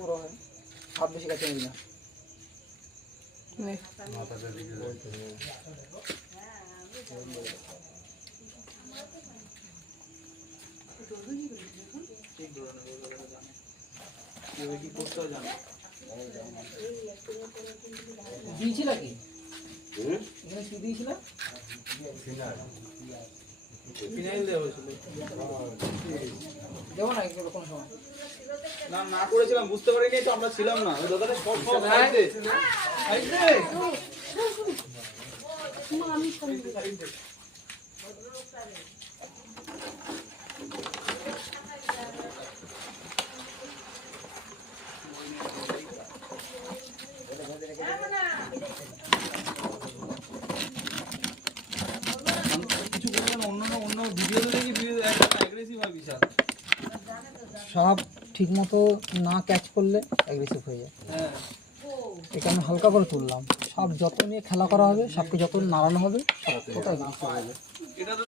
বড় হয়, হাত বেশি কাছে নেই না। দিয়েছিল কি এখানে কি দিয়েছিল? ফিনাইল দেওয়া হয়েছিল। দেবো না কোনো সময় না না করেছিলাম, বুঝতে পারিনি তো, আমরা ছিলাম না। ওই দাদাটা সব খাইতে সব ঠিক মতো না ক্যাচ করলে অ্যাগ্রেসিভ হয়ে যায়। এটা আমি হালকা করে তুললাম। সব যত নিয়ে খেলা করা হবে, সবকে যত নাড়ানো হবে, সব কোথায়